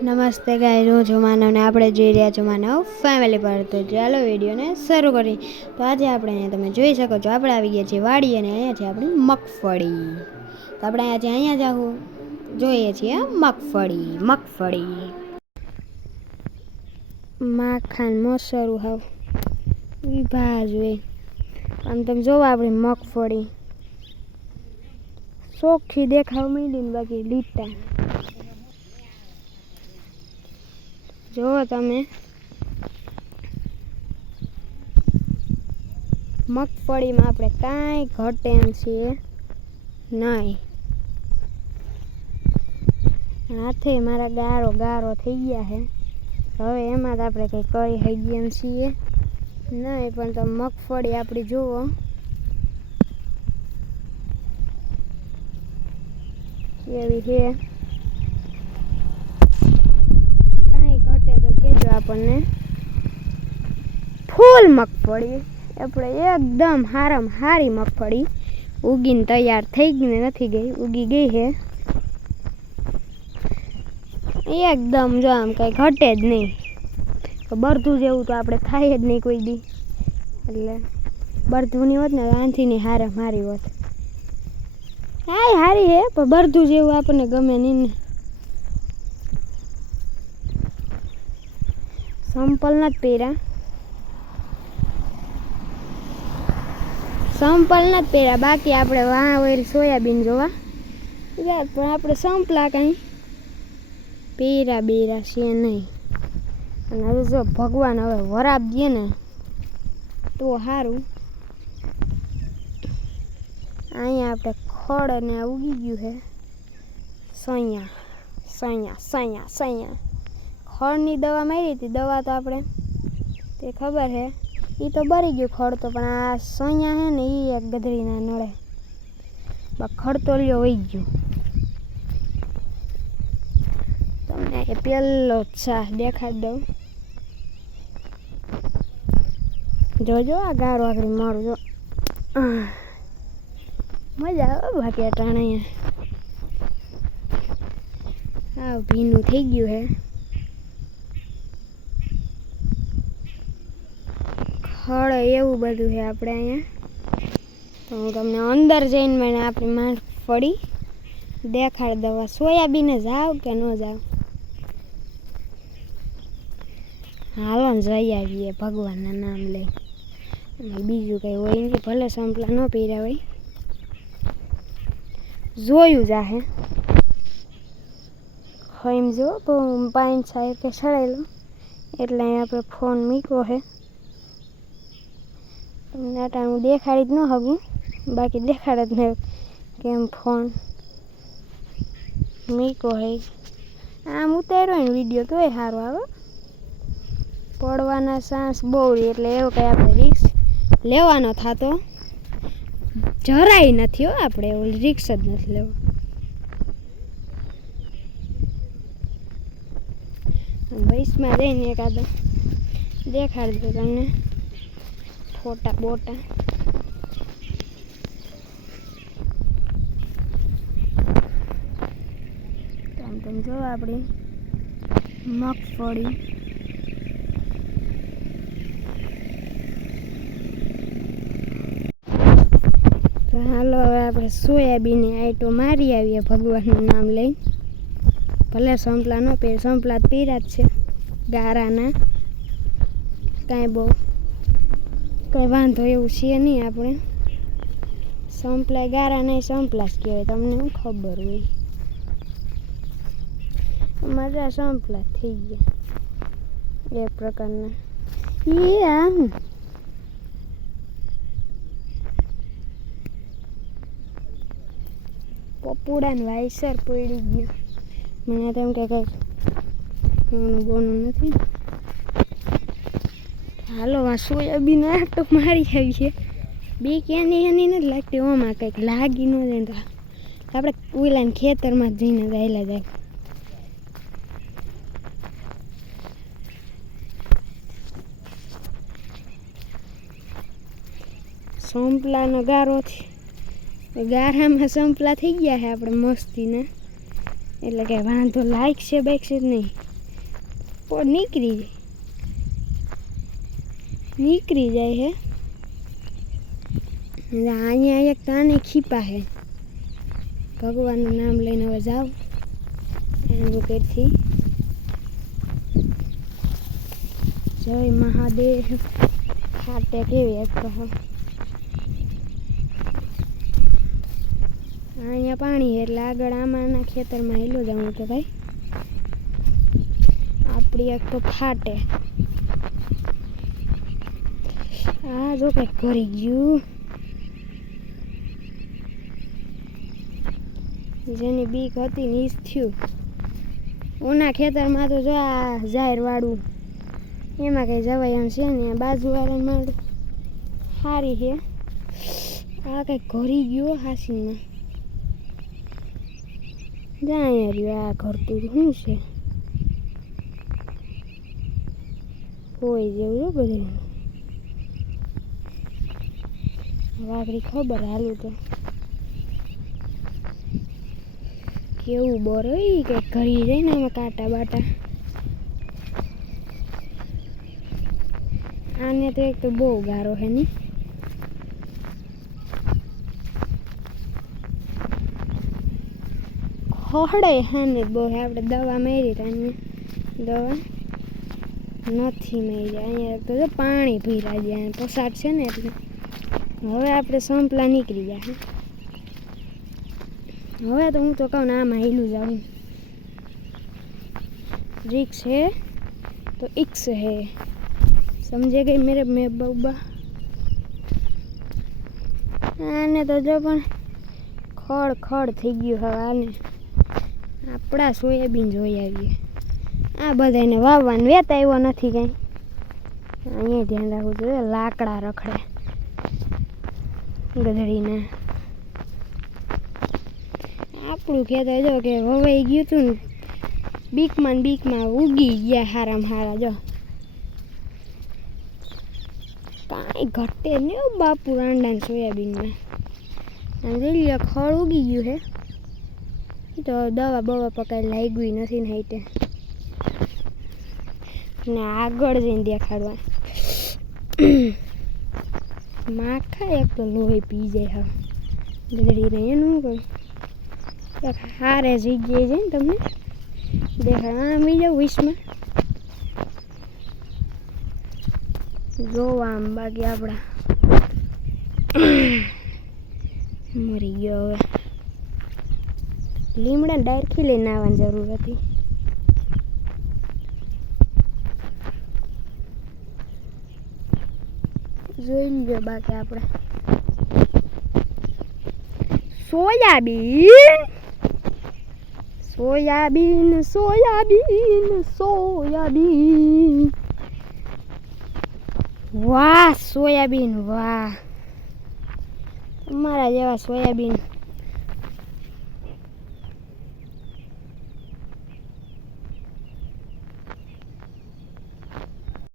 નમસ્તે ગાય હું છું માનવને આપણે જોઈ રહ્યા છો માનવ ફેમિલી પર. તો ચાલો વિડીયોને શરૂ કરી તો આજે આપણે અહીંયા તમે જોઈ શકો છો, આપણે આવી ગયા છીએ વાડી અને અહીંયા છે આપણી મગફળી. તો આપણે અહીંયાથી અહીંયા જાવું જોઈએ છીએ મગફળી મગફળી. માખણ, મોસરું હાવ. ઈ ભાર આમ તમે જોવો આપણી મગફળી. ચોખ્ખી દેખાવ માંડી બાકી લીટા. જુઓ તમે. મગફળીમાં આપણે કાંઈ ઘટે એમ છીએ નહીં. હાથે મારા ગારો ગારો થઈ ગયા છે. હવે એમાં જ આપણે કંઈ કરી હગી એમ છીએ. નહીં, પણ તો મગફળી આપણી જુઓ. કેવી છે કાંઈ ઘટે તો કહેજો આપણને ફૂલ મગફળી આપણે એકદમ હારામ હારી મગફળી ઉગીને તૈયાર થઈ ગઈ નથી ગઈ, ઉગી ગઈ છે એકદમ જો આમ કંઈ ઘટે જ નહીં. બરધું જેવું તો આપણે થાય જ નહીં કોઈ દી. એટલે બરધુંની હોત ને આંથીની હારે મારી હોત. હા હારી હે, પણ બરધું જેવું આપણને ગમે નહીં સંપલ નથી પહેર્યા. સંપલ નથી પહેર્યા. બાકી આપણે વાં હોય સોયાબીન જોવા. પણ આપણે સંપલા કાંઈ પહેર્યા બેરા છે નહીં. અને હવે જો ભગવાન હવે વરાપ દે ને, તો સારું અહીંયા આપણે ખડ અને ઉગી ગયું છે. સૈયા સૈયા સૈયા સૈયા. ખડની દવા મારી હતી, દવા તો આપણે તે ખબર છે એ તો બરી ગયું ખડ તો, પણ આ સૈયા છે ને એ એક ગધરીના નળે. બા ખડ તો લ્યો વહી ગયું. તમને એ પહેલો છા દેખાડી દઉં. જોજો આ ગારો આગળ મારું, જો. મજા આવે બાકી અટાણે હા ભીનું થઈ ગયું હે ખડ એવું બધું છે આપણે અહીંયા. તો હું તમને અંદર જઈને મને આપણી માંડ ફળી દેખાડ દવા સોયાબીને જાવ કે ન જાવ? હાલો જઈ આવીએ ભગવાનના નામ લઈ. બીજું કંઈ હોય નહીં, ભલે સંપલા ન પહેર્યા હોય. જોયું જાહે. એમ જો પાણી સાહેબ કે સળેલો એટલે અહીં આપણે ફોન મૂક્યો છે. તમને અટાણ હું દેખાડી જ ન હગું. બાકી દેખાડે જ નહીં કેમ ફોન. મીકો છે આમ ઉતાર્યો ને વીડિયો તોય સારો આવે. પડવાના સાંસ બહુ એટલે એવો કંઈ આપણે રિક્સ લેવાનો થતો. જરાય નથી હો આપણે એવું રિક્સ જ નથી લેવો. વૈશમાં જઈને એકાદો દેખાડી દો તમને. ફોટા, બોટા. આમ તમે જો આપણી મગફળી. હાલો હવે આપણે સોયાબીન આઈટો મારી આવીએ ભગવાનનું નામ લઈ ભલે સંપલા ન પહેર સંપલા પીરા જ છે. ગારાના. કાંઈ બહુ કંઈ વાંધો એવું છે નહીં આપણે. સંપલાય ગારા નહીં સંપલાસ કહેવાય. તમને શું ખબર હોય? મજા સંપલા થઈ ગયા એક પ્રકારના. એ આ હું પપુડાને વાયસર પડી ગયું. મને તેમ કે કંઈક બોનું નથી. હાલો, આ સોયાબીન આટો મારી આવીએ છે. બી ક્યાંની એની નથી લાગતી, ઓમાં કંઈક લાગી ન જાય તો આપણે ઓલાને ખેતરમાં જઈને ગાયલા જાય. સંપલાનો ગારોથી ગારામાં સંપલા થઈ ગયા છે આપણે મસ્તીના. એટલે કે વાંધો લાગશે બેક છે નહીં. નીકળી જાય. નીકળી જાય હે. અહીંયા એક તાને ખીપા હે. ભગવાનનું નામ લઈને હવે જાવ એનું પેટથી જય મહાદેવ. ખાટે કેવી એક અહીંયા પાણી છે એટલે આગળ આમાંના ખેતરમાં હેલો જવું તો ભાઈ. આપણી એક તો ફાટે. આ જો કંઈક કરી ગયું. જેની બીક હતી ને થયું. ઓના ખેતરમાં તો જો આ જાહેર વાળું એમાં કઈ જવાય એમ છે ને બાજુવાળાને મારું સારી છે. આ કંઈક ઘરી ગયો હાસીમાં જાય રહ્યું, આ ઘરતું શું છે? હોય જેવું બધું. વાઘરી ખબર હાલું તો. કેવું બોર હોય કે ઘરી જાય ને આમાં કાંટા બાટા. આને તો એક તો બહુ ગારો હે ની. ખોડે હાને બહુ હે આપણે દવા મારી તાને દવા નથી મારી, અહીંયા તો પાણી ભીરા જાય પોસાટ છે ને એટલે. હવે આપણે સંપલા નીકળી ગયા હવે તો હું તો કહું ને આમાં હેલું જાઉં रिक्स है तो इक्स है समझे गई मेरे मैं बब्बा આને તો જો પણ ખડ ખડ થઈ ગયું હવે આને આપણા સોયાબીન જોઈ આવીએ આ બધાને વાવવાનું વેત આવ્યો નથી કાંઈ અહીંયા ધ્યાન રાખવું જોઈએ લાકડા રખડે ગધડીને. આપણું ખેતર જો કે વવાઈ ગયું હતું ને. બીકમાં ને બીકમાં ઉગી ગયા હારામ હારા, જો. કાંઈ ઘટે ને બાપુ રાંડા ને સોયાબીનમાં આમ જોઈ લ્યો, ખળ ઉગી ગયું હે. તો દવા બવા પકાઈ લાગ્યું નથી ને હાઈટે. ને આગળ જઈને દેખાડવા. માખા એક તો લોહી પી જાય હવે ગધડીને એનું કોઈ એક હારે જગ્યાએ જાય ને તમને દેખાડ આમ આવી જાવ વીસમાં. જોવા આમ બાકી આપણા મરી ગયો હવે. લીમડા ડાયરખી લઈને આવવાની જરૂર હતી. જોઈ લ્યો બાકી આપણે. સોયાબીન. Soybean soybean soybean. વાહ સોયાબીન વાહ. અમારા જેવા સોયાબીન